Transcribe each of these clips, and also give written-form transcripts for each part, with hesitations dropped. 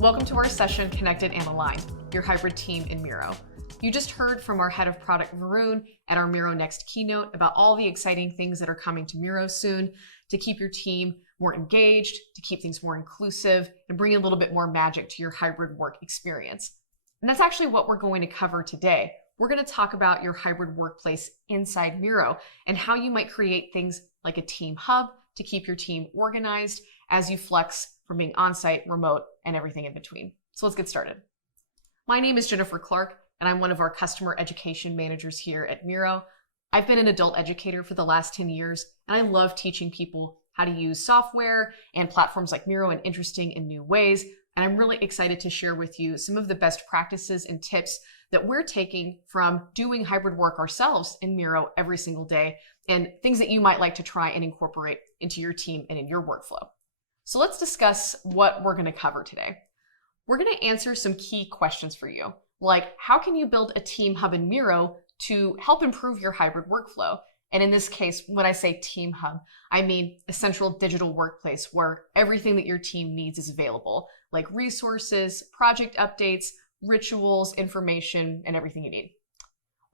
Welcome to our session, Connected and Aligned, your hybrid team in Miro. You just heard from our head of product, Varun, at our Miro Next keynote about all the exciting things that are coming to Miro soon to keep your team more engaged, to keep things more inclusive, and bring a little bit more magic to your hybrid work experience. And that's actually what we're going to cover today. We're going to talk about your hybrid workplace inside Miro and how you might create things like a team hub to keep your team organized as you flex from being on-site, remote, and everything in between. So let's get started. My name is Jennifer Clark, and I'm one of our customer education managers here at Miro. I've been an adult educator for the last 10 years, and I love teaching people how to use software and platforms like Miro in interesting and new ways. And I'm really excited to share with you some of the best practices and tips that we're taking from doing hybrid work ourselves in Miro every single day, and things that you might like to try and incorporate into your team and in your workflow. So let's discuss what we're going to cover today. We're going to answer some key questions for you, like how can you build a team hub in Miro to help improve your hybrid workflow? And in this case, when I say team hub, I mean a central digital workplace where everything that your team needs is available, like resources, project updates, rituals, information, and everything you need.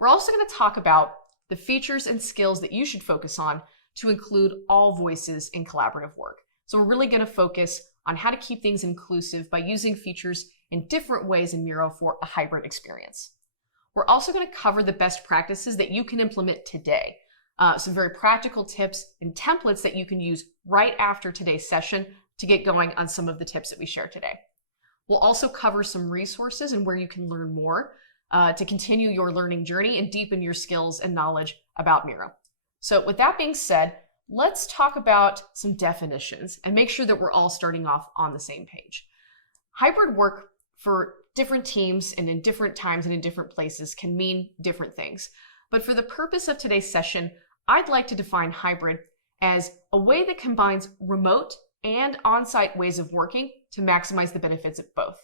We're also going to talk about the features and skills that you should focus on to include all voices in collaborative work. So we're really going to focus on how to keep things inclusive by using features in different ways in Miro for a hybrid experience. We're also going to cover the best practices that you can implement today. Some very practical tips and templates that you can use right after today's session to get going on some of the tips that we share today. We'll also cover some resources and where you can learn more to continue your learning journey and deepen your skills and knowledge about Miro. So with that being said, let's talk about some definitions and make sure that we're all starting off on the same page. Hybrid work for different teams and in different times and in different places can mean different things. But for the purpose of today's session, I'd like to define hybrid as a way that combines remote and on-site ways of working to maximize the benefits of both.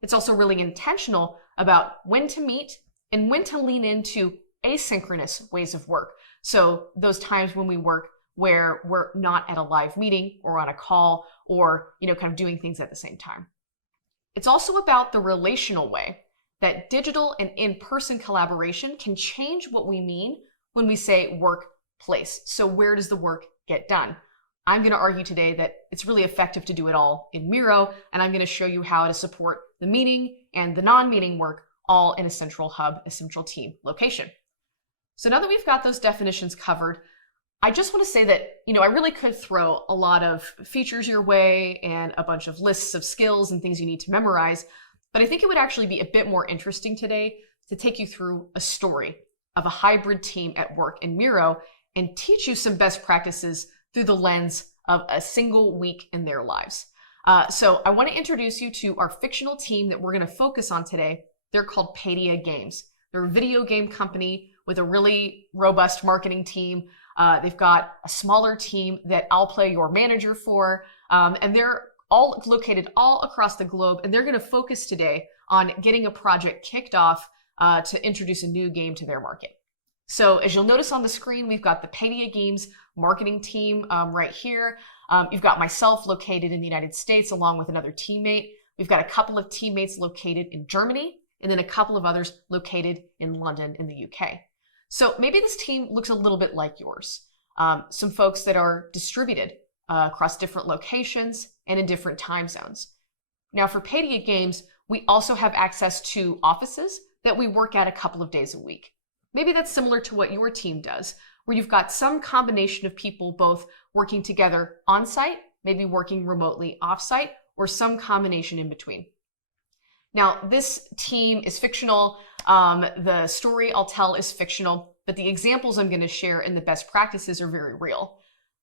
It's also really intentional about when to meet and when to lean into asynchronous ways of work. So those times when we work where we're not at a live meeting or on a call or, kind of doing things at the same time. It's also about the relational way that digital and in-person collaboration can change what we mean when we say workplace. So where does the work get done? I'm going to argue today that it's really effective to do it all in Miro, and I'm going to show you how to support the meeting and the non-meeting work all in a central hub, a central team location. So now that we've got those definitions covered, I just want to say that, I really could throw a lot of features your way and a bunch of lists of skills and things you need to memorize, but I think it would actually be a bit more interesting today to take you through a story of a hybrid team at work in Miro and teach you some best practices through the lens of a single week in their lives. So I want to introduce you to our fictional team that we're going to focus on today. They're called Padia Games. They're a video game company with a really robust marketing team. They've got a smaller team that I'll play your manager for, and they're all located all across the globe, and they're going to focus today on getting a project kicked off to introduce a new game to their market. So as you'll notice on the screen, we've got the Padia Games marketing team right here. You've got myself located in the United States along with another teammate. We've got a couple of teammates located in Germany, and then a couple of others located in London in the UK. So maybe this team looks a little bit like yours. Some folks that are distributed across different locations and in different time zones. Now for Padia Games, we also have access to offices that we work at a couple of days a week. Maybe that's similar to what your team does, where you've got some combination of people both working together on-site, maybe working remotely off-site, or some combination in between. Now, this team is fictional. The story I'll tell is fictional, but the examples I'm going to share and the best practices are very real.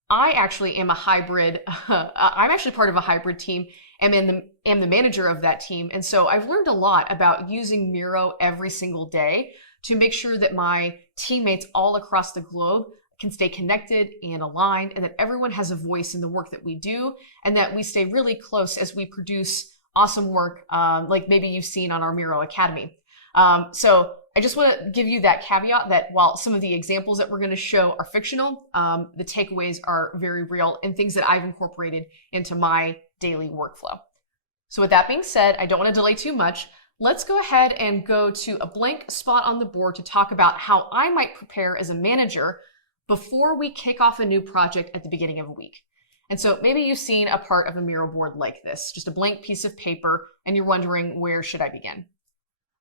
I actually am a hybrid. I'm actually part of a hybrid team and am the manager of that team. And so I've learned a lot about using Miro every single day to make sure that my teammates all across the globe can stay connected and aligned, and that everyone has a voice in the work that we do, and that we stay really close as we produce awesome work like maybe you've seen on our Miro Academy. So I just want to give you that caveat that while some of the examples that we're going to show are fictional, the takeaways are very real and things that I've incorporated into my daily workflow. So with that being said, I don't want to delay too much. Let's go ahead and go to a blank spot on the board to talk about how I might prepare as a manager before we kick off a new project at the beginning of a week. And so maybe you've seen a part of a Miro board like this, just a blank piece of paper, and you're wondering, where should I begin?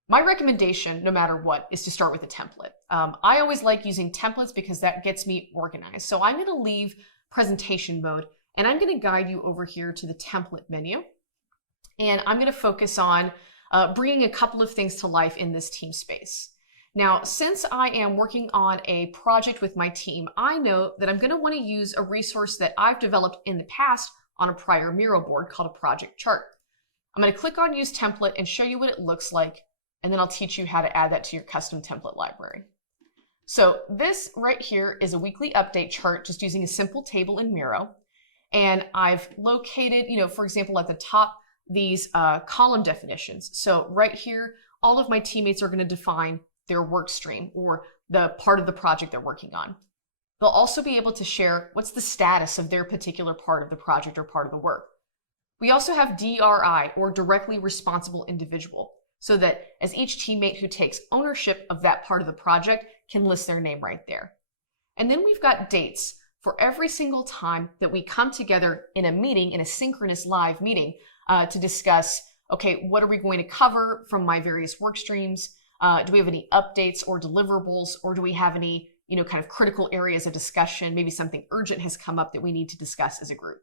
My recommendation, no matter what, is to start with a template. I always like using templates because that gets me organized. So I'm going to leave presentation mode, and I'm going to guide you over here to the template menu. And I'm going to focus on bringing a couple of things to life in this team space. Now, since I am working on a project with my team, I know that I'm going to want to use a resource that I've developed in the past on a prior Miro board called a project chart. I'm going to click on Use Template and show you what it looks like, and then I'll teach you how to add that to your custom template library. So this right here is a weekly update chart just using a simple table in Miro. And I've located, for example, at the top, these column definitions. So right here, all of my teammates are going to define their work stream or the part of the project they're working on. They'll also be able to share what's the status of their particular part of the project or part of the work. We also have DRI, or directly responsible individual, so that as each teammate who takes ownership of that part of the project can list their name right there. And then we've got dates for every single time that we come together in a meeting, in a synchronous live meeting, to discuss, okay, what are we going to cover from my various work streams? Do we have any updates or deliverables, or do we have any, kind of critical areas of discussion? Maybe something urgent has come up that we need to discuss as a group.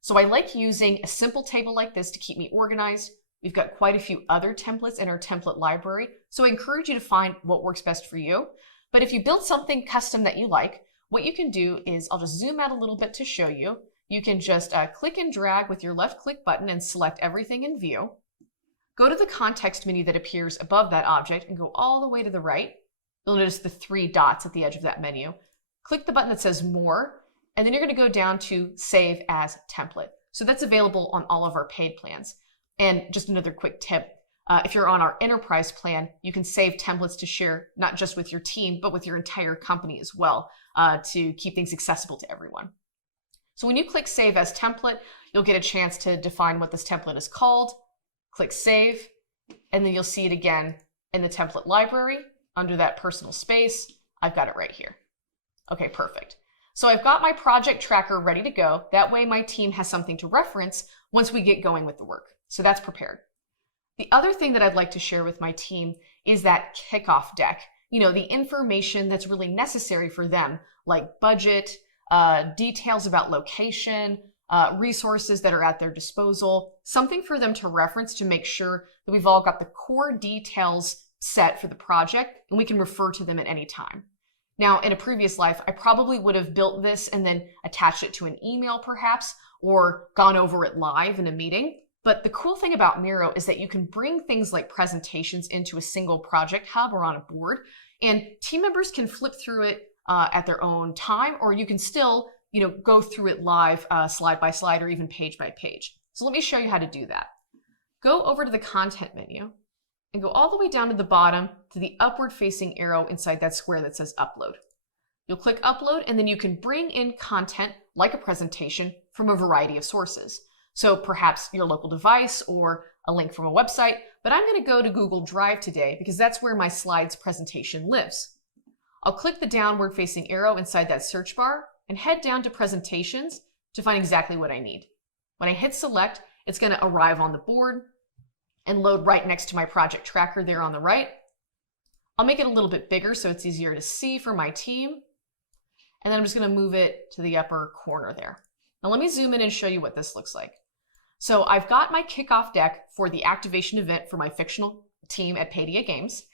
So I like using a simple table like this to keep me organized. We've got quite a few other templates in our template library, so I encourage you to find what works best for you. But if you build something custom that you like, what you can do is, I'll just zoom out a little bit to show you. You can just click and drag with your left click button and select everything in view. Go to the context menu that appears above that object and go all the way to the right. You'll notice the 3 dots at the edge of that menu. Click the button that says More, and then you're going to go down to Save as Template. So that's available on all of our paid plans. And just another quick tip, if you're on our enterprise plan, you can save templates to share not just with your team, but with your entire company as well, to keep things accessible to everyone. So when you click Save as Template, you'll get a chance to define what this template is called. Click Save, and then you'll see it again in the template library under that personal space. I've got it right here. Okay, perfect. So I've got my project tracker ready to go. That way my team has something to reference once we get going with the work. So that's prepared. The other thing that I'd like to share with my team is that Kickoff Deck. The information that's really necessary for them, like budget, details about location, resources that are at their disposal, something for them to reference to make sure that we've all got the core details set for the project and we can refer to them at any time. Now, in a previous life, I probably would have built this and then attached it to an email perhaps, or gone over it live in a meeting. But the cool thing about Miro is that you can bring things like presentations into a single project hub or on a board, and team members can flip through it at their own time, or you can still go through it live, slide by slide, or even page by page. So let me show you how to do that. Go over to the content menu and go all the way down to the bottom to the upward facing arrow inside that square that says Upload. You'll click Upload, and then you can bring in content like a presentation from a variety of sources. So perhaps your local device or a link from a website, but I'm going to go to Google Drive today because that's where my slides presentation lives. I'll click the downward facing arrow inside that search bar and head down to Presentations to find exactly what I need. When I hit Select, it's going to arrive on the board and load right next to my project tracker there on the right. I'll make it a little bit bigger so it's easier to see for my team. And then I'm just going to move it to the upper corner there. Now let me zoom in and show you what this looks like. So I've got my Kickoff Deck for the activation event for my fictional team at Padia Games.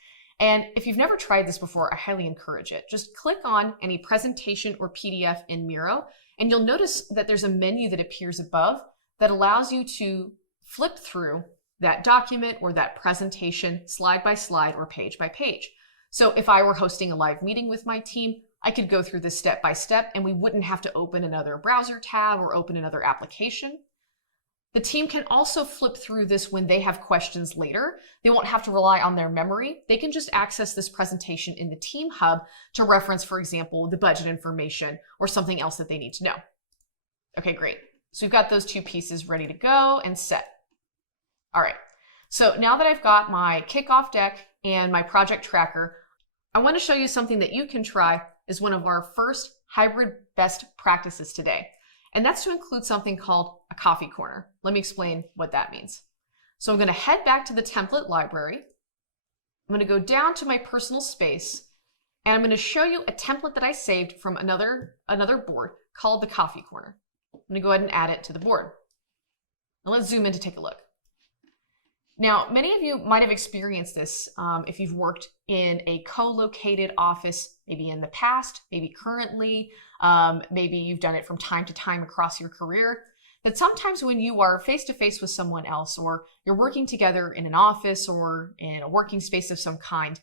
And if you've never tried this before, I highly encourage it. Just click on any presentation or PDF in Miro, and you'll notice that there's a menu that appears above that allows you to flip through that document or that presentation slide by slide or page by page. So if I were hosting a live meeting with my team, I could go through this step by step and we wouldn't have to open another browser tab or open another application. The team can also flip through this when they have questions later. They won't have to rely on their memory. They can just access this presentation in the Team Hub to reference, for example, the budget information or something else that they need to know. Okay, great. So we've got those two pieces ready to go and set. All right, so now that I've got my kickoff deck and my project tracker, I want to show you something that you can try as one of our first hybrid best practices today. And that's to include something called a coffee corner. Let me explain what that means. So I'm going to head back to the template library. I'm going to go down to my personal space, and I'm going to show you a template that I saved from another board called the coffee corner. I'm going to go ahead and add it to the board. Now let's zoom in to take a look. Now, many of you might have experienced this if you've worked in a co-located office, maybe in the past, maybe currently, maybe you've done it from time to time across your career, that sometimes when you are face-to-face with someone else, or you're working together in an office or in a working space of some kind,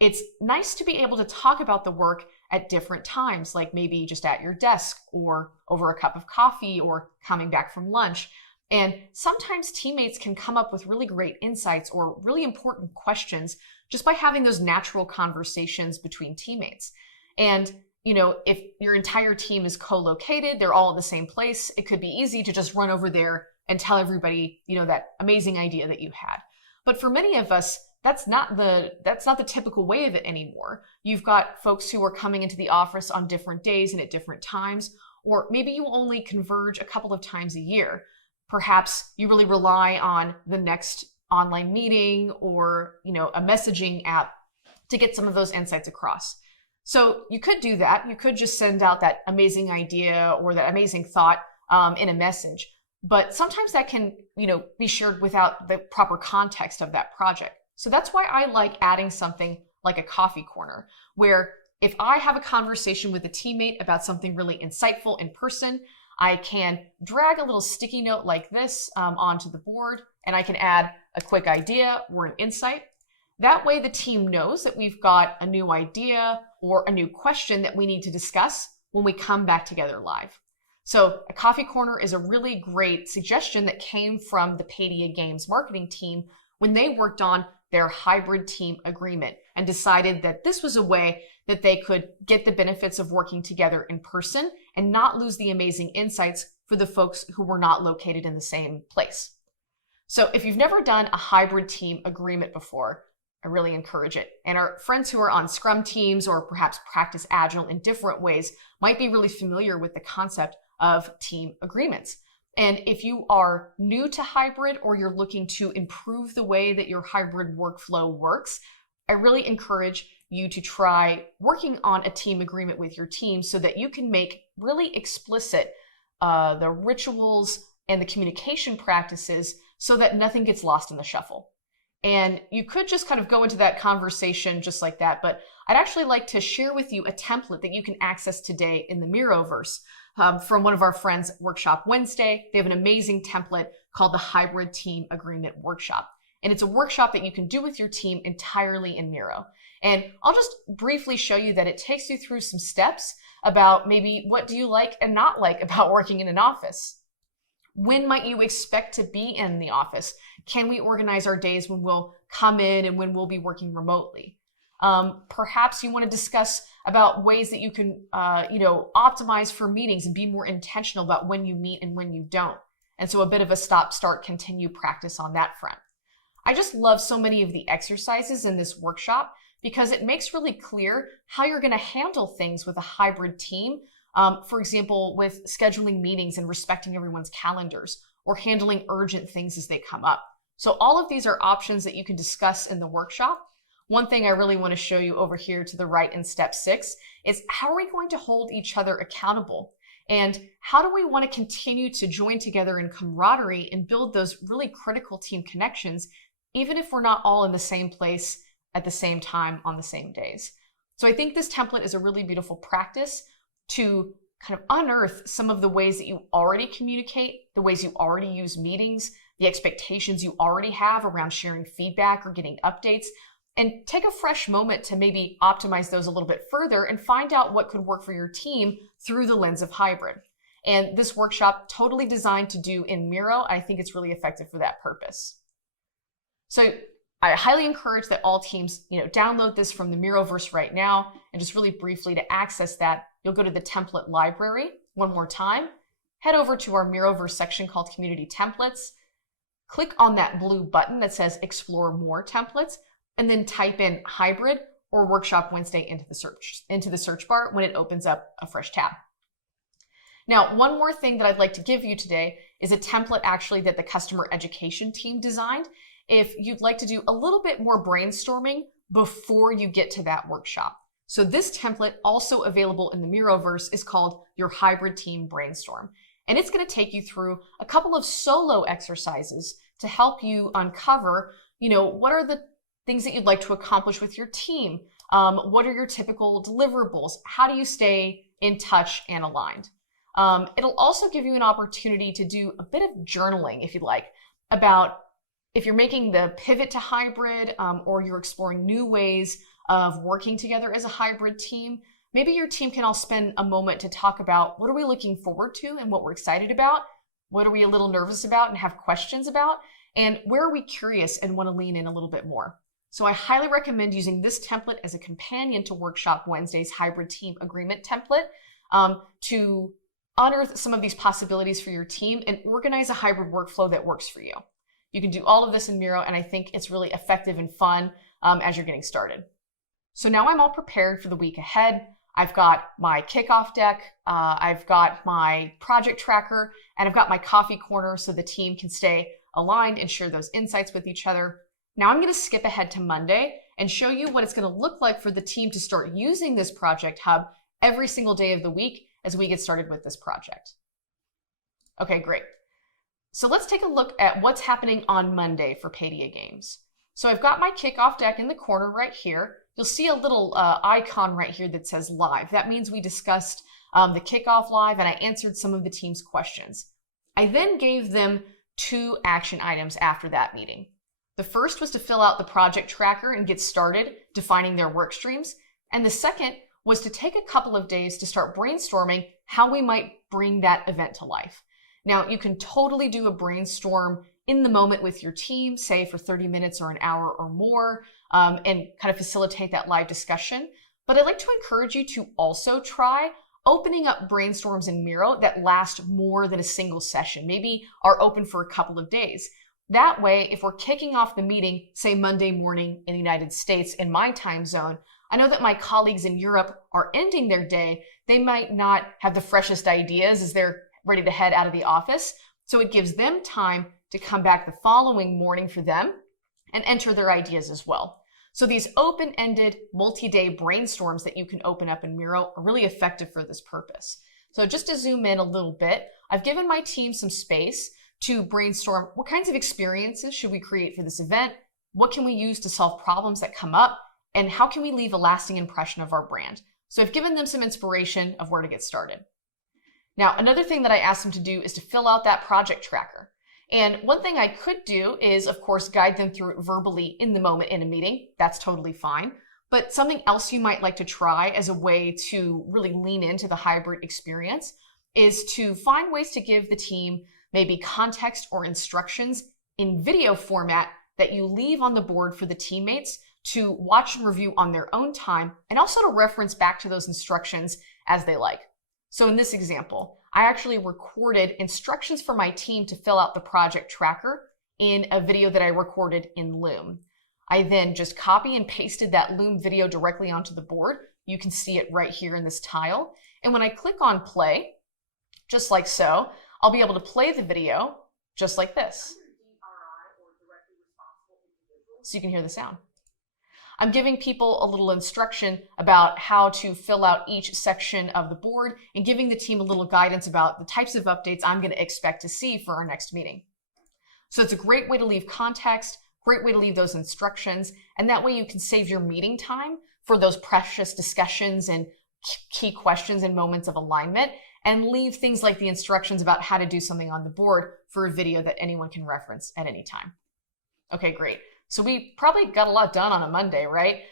it's nice to be able to talk about the work at different times, like maybe just at your desk or over a cup of coffee or coming back from lunch. And sometimes teammates can come up with really great insights or really important questions just by having those natural conversations between teammates. And, you know, if your entire team is co-located, they're all in the same place, it could be easy to just run over there and tell everybody, you know, that amazing idea that you had. But for many of us, that's not the typical way of it anymore. You've got folks who are coming into the office on different days and at different times, or maybe you only converge a couple of times a year. Perhaps you really rely on the next online meeting or, you know, a messaging app to get some of those insights across. So you could do that. You could just send out that amazing idea or that amazing thought in a message. But sometimes that can, you know, be shared without the proper context of that project. So that's why I like adding something like a coffee corner, where if I have a conversation with a teammate about something really insightful in person, I can drag a little sticky note like this onto the board, and I can add a quick idea or an insight. That way the team knows that we've got a new idea or a new question that we need to discuss when we come back together live. So a coffee corner is a really great suggestion that came from the Padia Games marketing team when they worked on their hybrid team agreement and decided that this was a way that they could get the benefits of working together in person and not lose the amazing insights for the folks who were not located in the same place. So if you've never done a hybrid team agreement before, I really encourage it. And our friends who are on Scrum teams or perhaps practice Agile in different ways might be really familiar with the concept of team agreements. And if you are new to hybrid or you're looking to improve the way that your hybrid workflow works, I really encourage you to try working on a team agreement with your team so that you can make really explicit the rituals and the communication practices so that nothing gets lost in the shuffle. And you could just kind of go into that conversation just like that, but I'd actually like to share with you a template that you can access today in the Miroverse from one of our friends at Workshop Wednesday. They have an amazing template called the Hybrid Team Agreement Workshop. And it's a workshop that you can do with your team entirely in Miro. And I'll just briefly show you that it takes you through some steps about maybe what do you like and not like about working in an office. When might you expect to be in the office? Can we organize our days when we'll come in and when we'll be working remotely? Perhaps you want to discuss about ways that you can, optimize for meetings and be more intentional about when you meet and when you don't. And so a bit of a stop, start, continue practice on that front. I just love so many of the exercises in this workshop because it makes really clear how you're going to handle things with a hybrid team. For example, with scheduling meetings and respecting everyone's calendars or handling urgent things as they come up. So all of these are options that you can discuss in the workshop. One thing I really want to show you over here to the right in step 6 is how are we going to hold each other accountable? And how do we want to continue to join together in camaraderie and build those really critical team connections, even if we're not all in the same place at the same time on the same days? So I think this template is a really beautiful practice to kind of unearth some of the ways that you already communicate, the ways you already use meetings, the expectations you already have around sharing feedback or getting updates, and take a fresh moment to maybe optimize those a little bit further and find out what could work for your team through the lens of hybrid. And this workshop, totally designed to do in Miro, I think it's really effective for that purpose. So I highly encourage that all teams, download this from the Miroverse right now. And just really briefly, to access that, you'll go to the template library one more time, head over to our Miroverse section called Community Templates, click on that blue button that says Explore More Templates, and then type in Hybrid or Workshop Wednesday into the search bar when it opens up a fresh tab. Now, one more thing that I'd like to give you today is a template actually that the customer education team designed if you'd like to do a little bit more brainstorming before you get to that workshop. So this template, also available in the Miroverse, is called your Hybrid Team Brainstorm. And it's going to take you through a couple of solo exercises to help you uncover, what are the things that you'd like to accomplish with your team? What are your typical deliverables? How do you stay in touch and aligned? It'll also give you an opportunity to do a bit of journaling, if you'd like, about if you're making the pivot to hybrid or you're exploring new ways of working together as a hybrid team. Maybe your team can all spend a moment to talk about what are we looking forward to and what we're excited about, what are we a little nervous about and have questions about, and where are we curious and want to lean in a little bit more. So I highly recommend using this template as a companion to Workshop Wednesday's Hybrid Team Agreement template to unearth some of these possibilities for your team and organize a hybrid workflow that works for you. You can do all of this in Miro, and I think it's really effective and fun as you're getting started. So now I'm all prepared for the week ahead. I've got my kickoff deck, I've got my project tracker, and I've got my coffee corner so the team can stay aligned and share those insights with each other. Now I'm going to skip ahead to Monday and show you what it's going to look like for the team to start using this project hub every single day of the week as we get started with this project. Okay, great. So let's take a look at what's happening on Monday for Paydia Games. So I've got my kickoff deck in the corner right here. You'll see a little icon right here that says live. That means we discussed the kickoff live and I answered some of the team's questions. I then gave them 2 action items after that meeting. The first was to fill out the project tracker and get started defining their work streams. And the second was to take a couple of days to start brainstorming how we might bring that event to life. Now, you can totally do a brainstorm in the moment with your team, say for 30 minutes or an hour or more, and kind of facilitate that live discussion. But I'd like to encourage you to also try opening up brainstorms in Miro that last more than a single session, maybe are open for a couple of days. That way, if we're kicking off the meeting, say Monday morning in the United States in my time zone, I know that my colleagues in Europe are ending their day. They might not have the freshest ideas as they're ready to head out of the office. So it gives them time to come back the following morning for them and enter their ideas as well. So these open-ended multi-day brainstorms that you can open up in Miro are really effective for this purpose. So just to zoom in a little bit, I've given my team some space to brainstorm what kinds of experiences should we create for this event, what can we use to solve problems that come up, and how can we leave a lasting impression of our brand. So I've given them some inspiration of where to get started. Now, another thing that I asked them to do is to fill out that project tracker. And one thing I could do is, of course, guide them through it verbally in the moment in a meeting. That's totally fine. But something else you might like to try as a way to really lean into the hybrid experience is to find ways to give the team maybe context or instructions in video format that you leave on the board for the teammates to watch and review on their own time, and also to reference back to those instructions as they like. So in this example, I actually recorded instructions for my team to fill out the project tracker in a video that I recorded in Loom. I then just copy and pasted that Loom video directly onto the board. You can see it right here in this tile. And when I click on play, just like so, I'll be able to play the video just like this. So you can hear the sound. I'm giving people a little instruction about how to fill out each section of the board and giving the team a little guidance about the types of updates I'm going to expect to see for our next meeting. So it's a great way to leave context, great way to leave those instructions, and that way you can save your meeting time for those precious discussions and key questions and moments of alignment, and leave things like the instructions about how to do something on the board for a video that anyone can reference at any time. Okay, great. So we probably got a lot done on a Monday, right?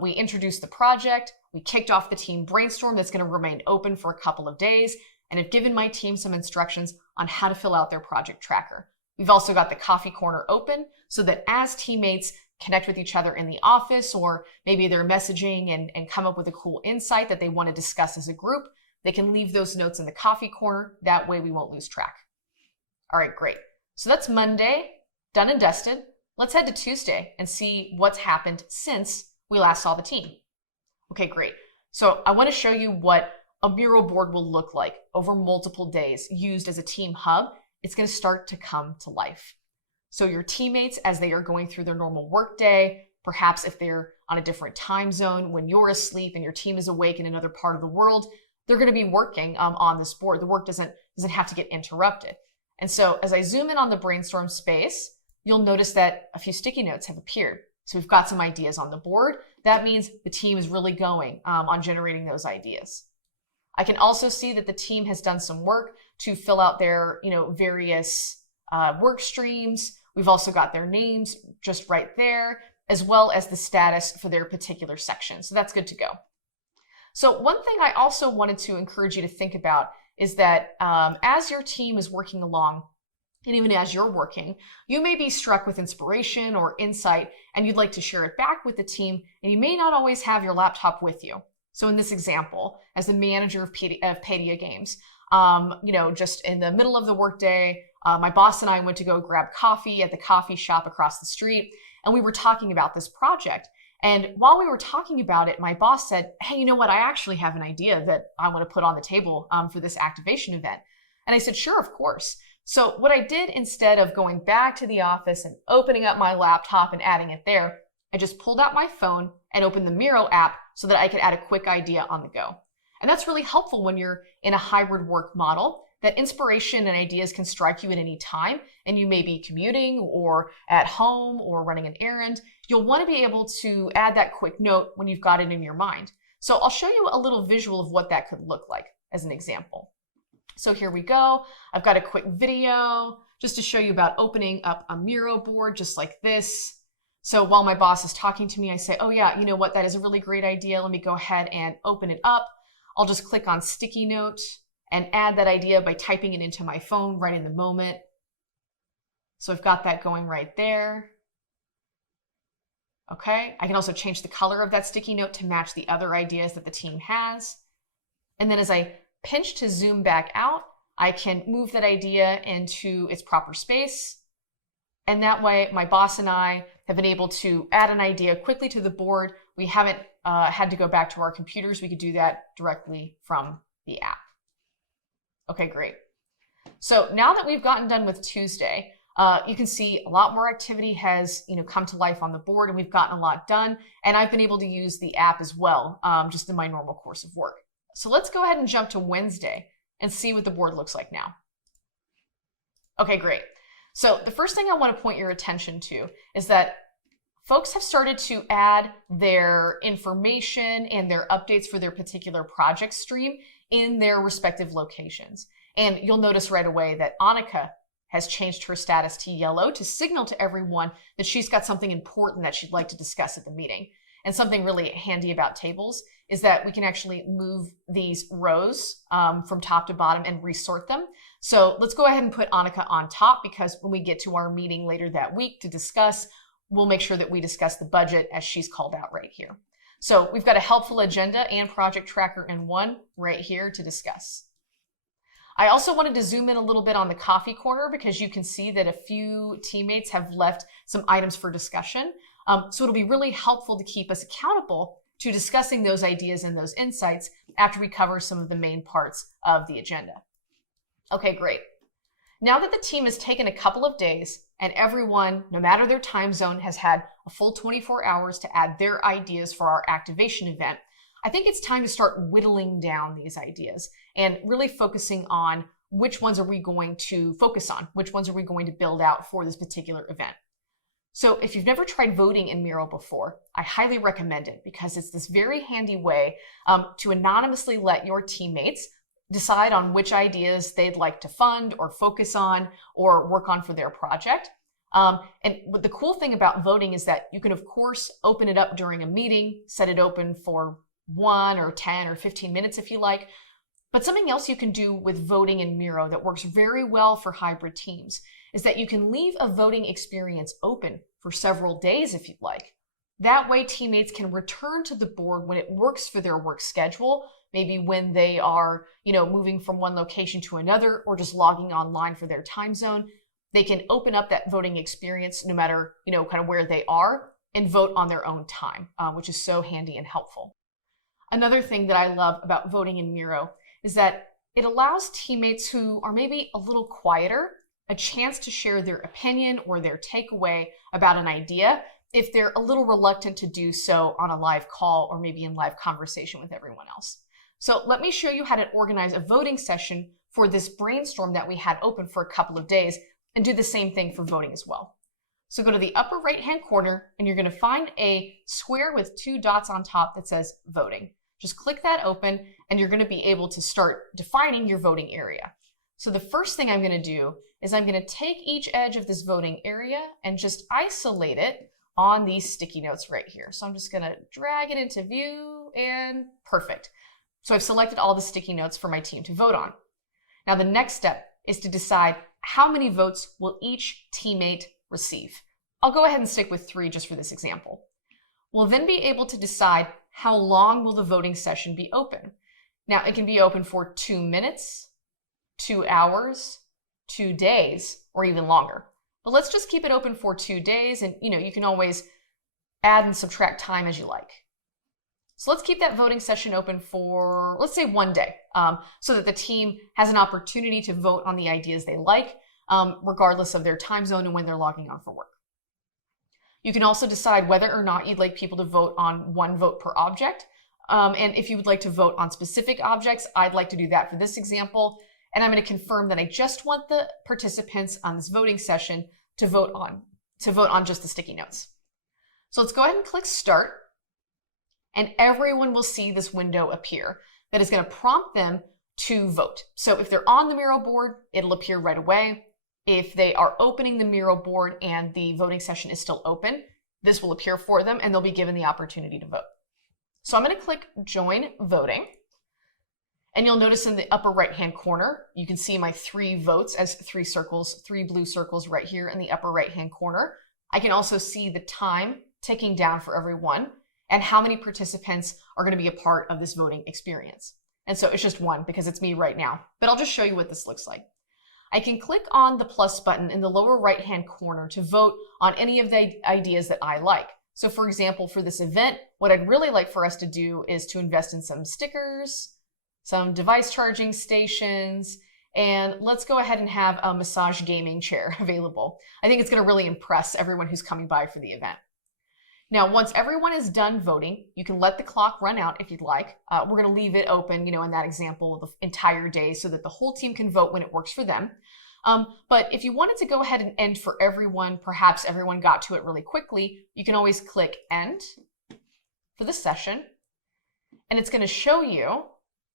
We introduced the project, we kicked off the team brainstorm that's going to remain open for a couple of days, and have given my team some instructions on how to fill out their project tracker. We've also got the coffee corner open so that as teammates connect with each other in the office, or maybe they're messaging and come up with a cool insight that they want to discuss as a group, they can leave those notes in the coffee corner. That way we won't lose track. All right, great. So that's Monday. Done and dusted. Let's head to Tuesday and see what's happened since we last saw the team. Okay, great. So I want to show you what a Mural board will look like over multiple days used as a team hub. It's going to start to come to life. So your teammates, as they are going through their normal workday, perhaps if they're on a different time zone when you're asleep and your team is awake in another part of the world, they're going to be working on this board. The work doesn't have to get interrupted. And so as I zoom in on the Brainstorm space, you'll notice that a few sticky notes have appeared. So we've got some ideas on the board. That means the team is really going on generating those ideas. I can also see that the team has done some work to fill out their various work streams. We've also got their names just right there, as well as the status for their particular section. So that's good to go. So one thing I also wanted to encourage you to think about is that as your team is working along, and even as you're working, you may be struck with inspiration or insight, and you'd like to share it back with the team, and you may not always have your laptop with you. So in this example, as the manager of Padia Games, just in the middle of the workday, my boss and I went to go grab coffee at the coffee shop across the street, and we were talking about this project. And while we were talking about it, my boss said, hey, you know what? I actually have an idea that I want to put on the table for this activation event. And I said, sure, of course. So what I did, instead of going back to the office and opening up my laptop and adding it there, I just pulled out my phone and opened the Miro app so that I could add a quick idea on the go. And that's really helpful when you're in a hybrid work model, that inspiration and ideas can strike you at any time, and you may be commuting or at home or running an errand. You'll want to be able to add that quick note when you've got it in your mind. So I'll show you a little visual of what that could look like as an example. So here we go. I've got a quick video just to show you about opening up a Miro board just like this. So while my boss is talking to me, I say, oh yeah, you know what? That is a really great idea. Let me go ahead and open it up. I'll just click on sticky note and add that idea by typing it into my phone right in the moment. So I've got that going right there. Okay, I can also change the color of that sticky note to match the other ideas that the team has. And then as I pinch to zoom back out, I can move that idea into its proper space. And that way, my boss and I have been able to add an idea quickly to the board. We haven't had to go back to our computers. We could do that directly from the app. Okay, great. So now that we've gotten done with Tuesday, you can see a lot more activity has come to life on the board, and we've gotten a lot done. And I've been able to use the app as well, just in my normal course of work. So let's go ahead and jump to Wednesday and see what the board looks like now. Okay, great. So the first thing I want to point your attention to is that folks have started to add their information and their updates for their particular project stream in their respective locations. And you'll notice right away that Annika has changed her status to yellow to signal to everyone that she's got something important that she'd like to discuss at the meeting. And something really handy about tables is that we can actually move these rows from top to bottom and resort them. So let's go ahead and put Annika on top, because when we get to our meeting later that week to discuss, we'll make sure that we discuss the budget as she's called out right here. So we've got a helpful agenda and project tracker in one right here to discuss. I also wanted to zoom in a little bit on the coffee corner, because you can see that a few teammates have left some items for discussion. So it'll be really helpful to keep us accountable to discussing those ideas and those insights after we cover some of the main parts of the agenda. Okay, great. Now that the team has taken a couple of days and everyone, no matter their time zone, has had a full 24 hours to add their ideas for our activation event, I think it's time to start whittling down these ideas and really focusing on which ones are we going to focus on, which ones are we going to build out for this particular event. So if you've never tried voting in Miro before, I highly recommend it, because it's this very handy way to anonymously let your teammates decide on which ideas they'd like to fund or focus on or work on for their project. And what the cool thing about voting is that you can, of course, open it up during a meeting, set it open for 1 or 10 or 15 minutes if you like. But something else you can do with voting in Miro that works very well for hybrid teams is that you can leave a voting experience open for several days if you'd like. That way teammates can return to the board when it works for their work schedule, maybe when they are, moving from one location to another or just logging online for their time zone. they can open up that voting experience no matter, kind of where they are and vote on their own time, which is so handy and helpful. Another thing that I love about voting in Miro is that it allows teammates who are maybe a little quieter a chance to share their opinion or their takeaway about an idea if they're a little reluctant to do so on a live call or maybe in live conversation with everyone else. So let me show you how to organize a voting session for this brainstorm that we had open for a couple of days and do the same thing for voting as well. So go to the upper right-hand corner and you're going to find a square with 2 dots on top that says voting. Just click that open and you're going to be able to start defining your voting area. So the first thing I'm going to do is I'm going to take each edge of this voting area and just isolate it on these sticky notes right here. So I'm just going to drag it into view and perfect. So I've selected all the sticky notes for my team to vote on. Now the next step is to decide how many votes will each teammate receive. I'll go ahead and stick with 3 just for this example. We'll then be able to decide how long will the voting session be open. Now it can be open for 2 minutes, 2 hours, 2 days, or even longer. But let's just keep it open for 2 days, and you can always add and subtract time as you like. So let's keep that voting session open for, let's say, 1 day, so that the team has an opportunity to vote on the ideas they like, regardless of their time zone and when they're logging on for work. You can also decide whether or not you'd like people to vote on 1 vote per object. And if you would like to vote on specific objects, I'd like to do that for this example. And I'm going to confirm that I just want the participants on this voting session to vote on just the sticky notes. So let's go ahead and click Start. And everyone will see this window appear that is going to prompt them to vote. So if they're on the Mural Board, it'll appear right away. If they are opening the Mural Board and the voting session is still open, this will appear for them and they'll be given the opportunity to vote. So I'm going to click Join Voting. And you'll notice in the upper right-hand corner, you can see my 3 votes as 3 circles, 3 blue circles right here in the upper right-hand corner. I can also see the time ticking down for everyone and how many participants are going to be a part of this voting experience. And so it's just 1 because it's me right now, but I'll just show you what this looks like. I can click on the plus button in the lower right-hand corner to vote on any of the ideas that I like. So for example, for this event, what I'd really like for us to do is to invest in some stickers, some device charging stations, and let's go ahead and have a massage gaming chair available. I think it's going to really impress everyone who's coming by for the event. Now, once everyone is done voting, you can let the clock run out if you'd like. We're going to leave it open, in that example, the entire day so that the whole team can vote when it works for them. But if you wanted to go ahead and end for everyone, perhaps everyone got to it really quickly, you can always click End for the session, and it's going to show you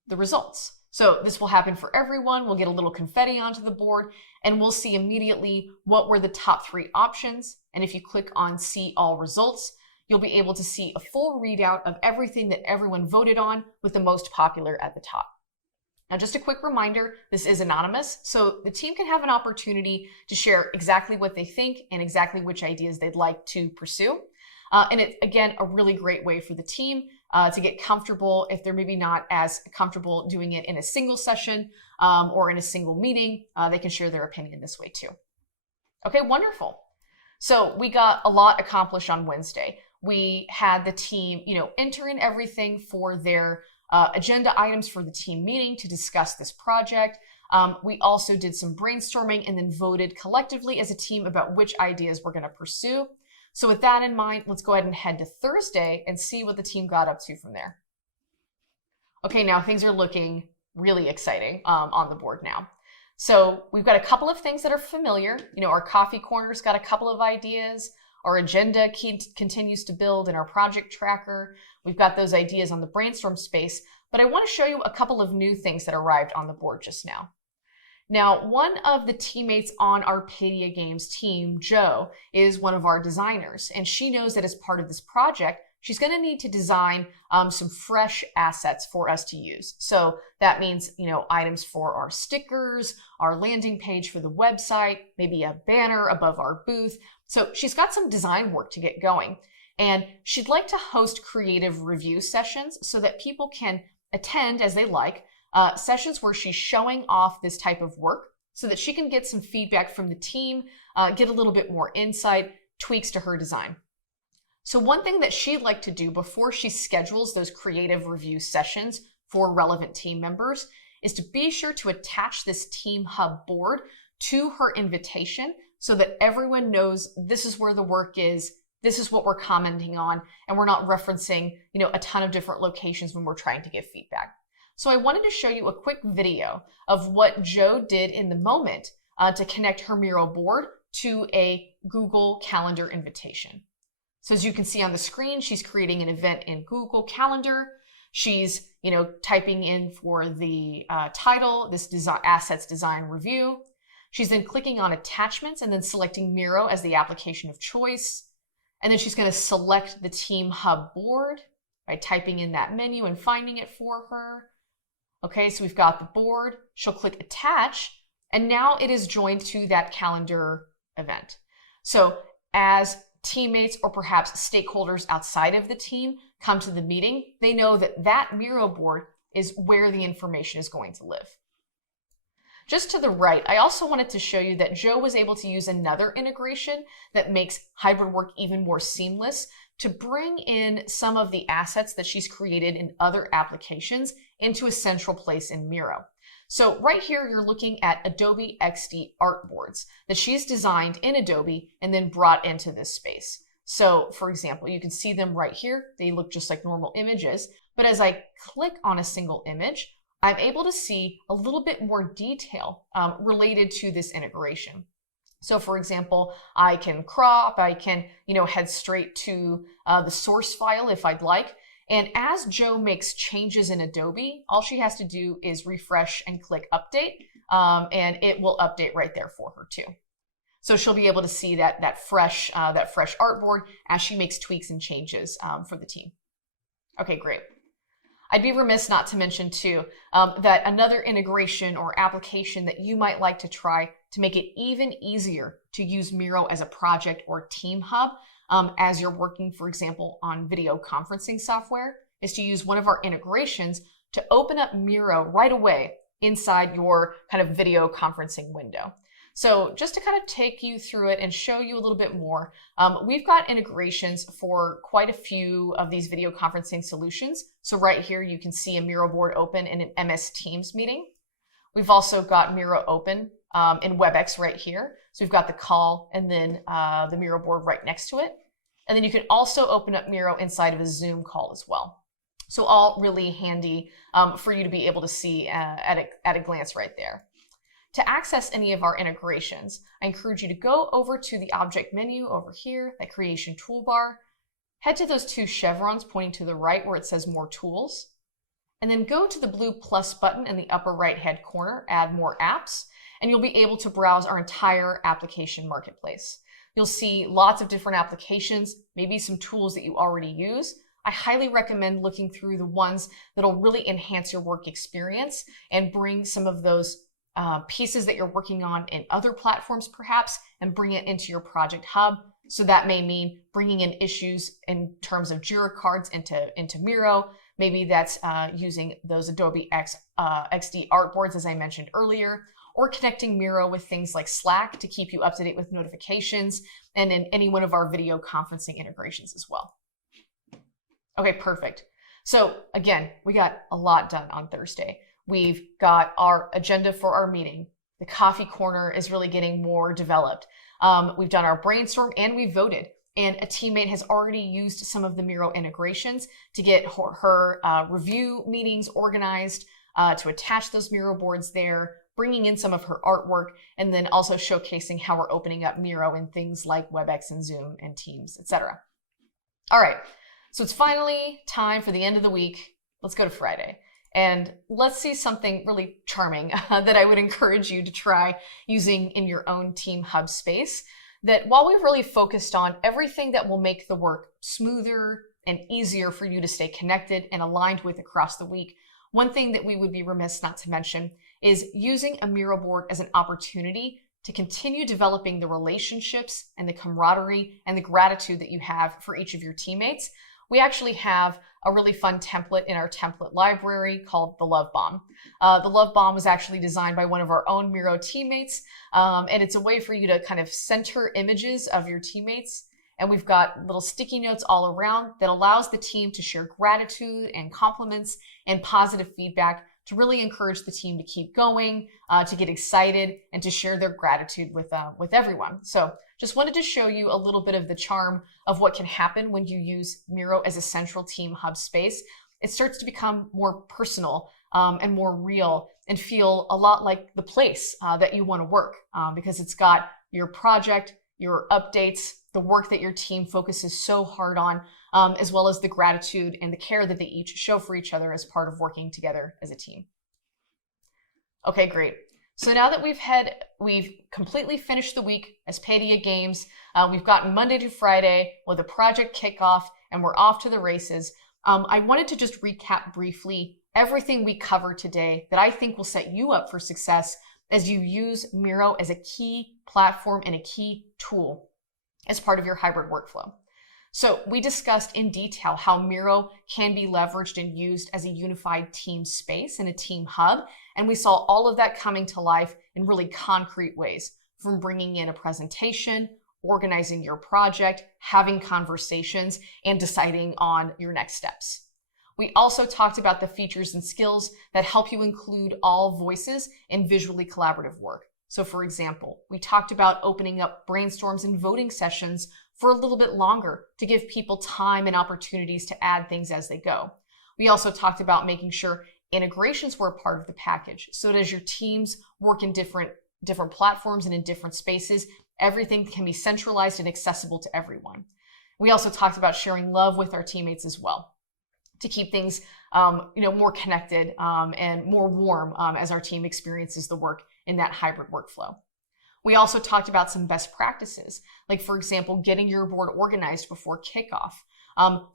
the results. So this will happen for everyone. We'll get a little confetti onto the board and we'll see immediately what were the top 3 options. And if you click on See All Results, you'll be able to see a full readout of everything that everyone voted on with the most popular at the top. Now, just a quick reminder, this is anonymous, so the team can have an opportunity to share exactly what they think and exactly which ideas they'd like to pursue. And it's, again, a really great way for the team to get comfortable if they're maybe not as comfortable doing it in a single session or in a single meeting. They can share their opinion this way too. Okay, wonderful. So we got a lot accomplished on Wednesday. We had the team, enter in everything for their agenda items for the team meeting to discuss this project. We also did some brainstorming and then voted collectively as a team about which ideas we're going to pursue. So with that in mind, let's go ahead and head to Thursday and see what the team got up to from there. Okay, now things are looking really exciting on the board now. So we've got a couple of things that are familiar. Our coffee corner's got a couple of ideas. Our agenda continues to build in our project tracker. We've got those ideas on the brainstorm space, but I want to show you a couple of new things that arrived on the board just now. Now, one of the teammates on our Padia Games team, Jo, is one of our designers, and she knows that as part of this project, she's going to need to design some fresh assets for us to use. So that means, items for our stickers, our landing page for the website, maybe a banner above our booth. So she's got some design work to get going, and she'd like to host creative review sessions so that people can attend as they like, sessions where she's showing off this type of work so that she can get some feedback from the team, get a little bit more insight, tweaks to her design. So one thing that she'd like to do before she schedules those creative review sessions for relevant team members is to be sure to attach this Team Hub board to her invitation so that everyone knows this is where the work is, this is what we're commenting on, and we're not referencing, a ton of different locations when we're trying to give feedback. So I wanted to show you a quick video of what Jo did in the moment to connect her Mural board to a Google Calendar invitation. So as you can see on the screen, she's creating an event in Google Calendar. She's, typing in for the title, this assets design review. She's then clicking on attachments and then selecting Miro as the application of choice. And then she's going to select the Team Hub board by typing in that menu and finding it for her. Okay, so we've got the board. She'll click attach, and now it is joined to that calendar event. So as teammates or perhaps stakeholders outside of the team come to the meeting, they know that that Miro board is where the information is going to live. Just to the right, I also wanted to show you that Jo was able to use another integration that makes hybrid work even more seamless to bring in some of the assets that she's created in other applications into a central place in Miro. So right here, you're looking at Adobe XD artboards that she's designed in Adobe and then brought into this space. So for example, you can see them right here. They look just like normal images, but as I click on a single image, I'm able to see a little bit more detail related to this integration. So for example, I can crop, I can, head straight to the source file if I'd like. And as Jo makes changes in Adobe, all she has to do is refresh and click update, and it will update right there for her too. So she'll be able to see that fresh artboard as she makes tweaks and changes for the team. Okay, great. I'd be remiss not to mention too that another integration or application that you might like to try to make it even easier to use Miro as a project or team hub as you're working, for example, on video conferencing software, is to use one of our integrations to open up Miro right away inside your kind of video conferencing window. So just to kind of take you through it and show you a little bit more, we've got integrations for quite a few of these video conferencing solutions. So right here, you can see a Mural Board open in an MS Teams meeting. We've also got Miro open in WebEx right here. So we've got the call and then the Mural Board right next to it. And then you can also open up Miro inside of a Zoom call as well. So all really handy for you to be able to see at a glance right there. To access any of our integrations, I encourage you to go over to the object menu over here, that creation toolbar, head to those two chevrons pointing to the right where it says more tools, and then go to the blue plus button in the upper right hand corner, add more apps, and you'll be able to browse our entire application marketplace. You'll see lots of different applications, maybe some tools that you already use. I highly recommend looking through the ones that'll really enhance your work experience and bring some of those pieces that you're working on in other platforms perhaps and bring it into your project hub. So that may mean bringing in issues in terms of Jira cards into Miro. Maybe that's using those Adobe XD artboards, as I mentioned earlier, or connecting Miro with things like Slack to keep you up to date with notifications, and in any one of our video conferencing integrations as well. Okay, perfect. So again, we got a lot done on Thursday. We've got our agenda for our meeting. The coffee corner is really getting more developed. We've done our brainstorm and we voted. And a teammate has already used some of the Miro integrations to get her review meetings organized, to attach those Miro boards there, bringing in some of her artwork, and then also showcasing how we're opening up Miro in things like WebEx and Zoom and Teams, etc. All right, so it's finally time for the end of the week. Let's go to Friday. And let's see something really charming that I would encourage you to try using in your own team hub space. That while we've really focused on everything that will make the work smoother and easier for you to stay connected and aligned with across the week, one thing that we would be remiss not to mention is using a Mural board as an opportunity to continue developing the relationships and the camaraderie and the gratitude that you have for each of your teammates. We actually have a really fun template in our template library called the Love Bomb. The Love Bomb was actually designed by one of our own Miro teammates, and it's a way for you to kind of center images of your teammates. And we've got little sticky notes all around that allows the team to share gratitude and compliments and positive feedback to really encourage the team to keep going, to get excited, and to share their gratitude with everyone. So just wanted to show you a little bit of the charm of what can happen when you use Miro as a central team hub space. It starts to become more personal and more real and feel a lot like the place that you want to work because it's got your project, your updates, the work that your team focuses so hard on, as well as the gratitude and the care that they each show for each other as part of working together as a team. Okay, great. So now that we've completely finished the week as Padia Games, we've gotten Monday to Friday with a project kickoff, and we're off to the races. I wanted to just recap briefly everything we covered today that I think will set you up for success as you use Miro as a key platform and a key tool as part of your hybrid workflow. So we discussed in detail how Miro can be leveraged and used as a unified team space and a team hub. And we saw all of that coming to life in really concrete ways, from bringing in a presentation, organizing your project, having conversations, and deciding on your next steps. We also talked about the features and skills that help you include all voices in visually collaborative work. So for example, we talked about opening up brainstorms and voting sessions for a little bit longer to give people time and opportunities to add things as they go. We also talked about making sure integrations were a part of the package, so that as your teams work in different platforms and in different spaces, everything can be centralized and accessible to everyone. We also talked about sharing love with our teammates as well, to keep things more connected and more warm as our team experiences the work in that hybrid workflow. We also talked about some best practices, like for example, getting your board organized before kickoff,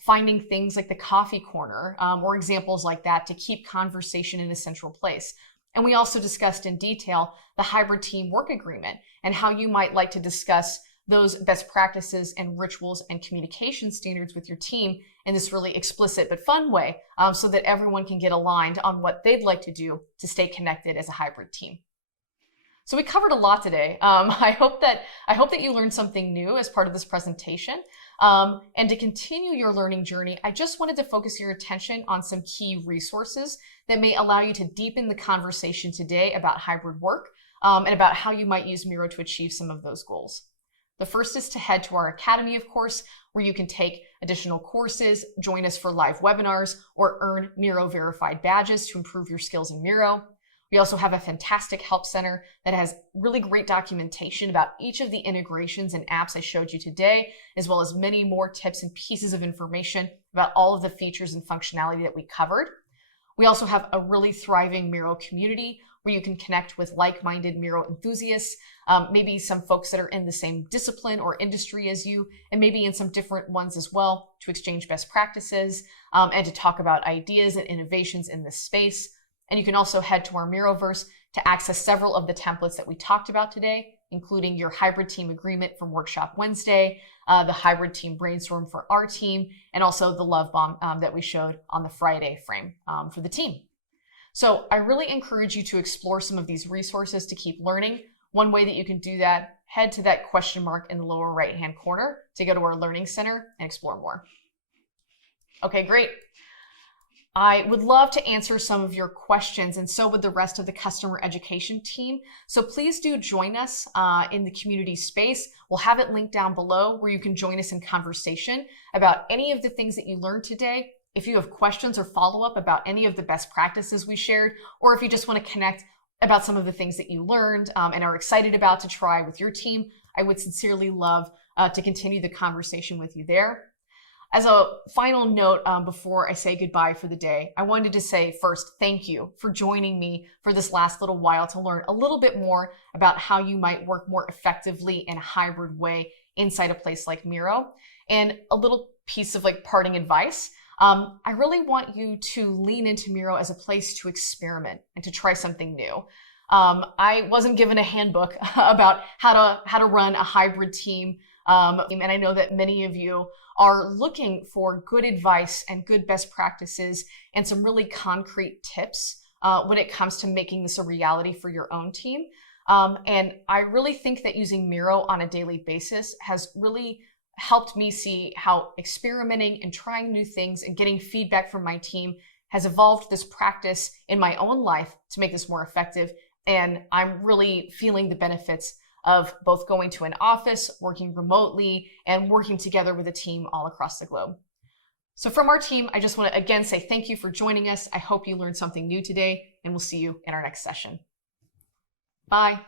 finding things like the coffee corner or examples like that to keep conversation in a central place. And we also discussed in detail the hybrid team work agreement and how you might like to discuss those best practices and rituals and communication standards with your team in this really explicit but fun way so that everyone can get aligned on what they'd like to do to stay connected as a hybrid team. So we covered a lot today. I hope that you learned something new as part of this presentation. And to continue your learning journey, I just wanted to focus your attention on some key resources that may allow you to deepen the conversation today about hybrid work and about how you might use Miro to achieve some of those goals. The first is to head to our Academy, of course, where you can take additional courses, join us for live webinars, or earn Miro verified badges to improve your skills in Miro. We also have a fantastic help center that has really great documentation about each of the integrations and apps I showed you today, as well as many more tips and pieces of information about all of the features and functionality that we covered. We also have a really thriving Miro community where you can connect with like-minded Miro enthusiasts, maybe some folks that are in the same discipline or industry as you, and maybe in some different ones as well, to exchange best practices and to talk about ideas and innovations in this space. And you can also head to our Miroverse to access several of the templates that we talked about today, including your hybrid team agreement from Workshop Wednesday, the hybrid team brainstorm for our team, and also the love bomb that we showed on the Friday frame for the team. So I really encourage you to explore some of these resources to keep learning. One way that you can do that, head to that question mark in the lower right-hand corner to go to our Learning Center and explore more. Okay, great. I would love to answer some of your questions, and so would the rest of the customer education team. So please do join us in the community space. We'll have it linked down below where you can join us in conversation about any of the things that you learned today. If you have questions or follow-up about any of the best practices we shared, or if you just want to connect about some of the things that you learned and are excited about to try with your team, I would sincerely love to continue the conversation with you there. As a final note, before I say goodbye for the day, I wanted to say first, thank you for joining me for this last little while to learn a little bit more about how you might work more effectively in a hybrid way inside a place like Miro. And a little piece of parting advice. I really want you to lean into Miro as a place to experiment and to try something new. I wasn't given a handbook about how to run a hybrid team And I know that many of you are looking for good advice and good best practices and some really concrete tips when it comes to making this a reality for your own team. And I really think that using Miro on a daily basis has really helped me see how experimenting and trying new things and getting feedback from my team has evolved this practice in my own life to make this more effective. And I'm really feeling the benefits of both going to an office, working remotely, and working together with a team all across the globe. So from our team, I just want to again say thank you for joining us. I hope you learned something new today, and we'll see you in our next session. Bye.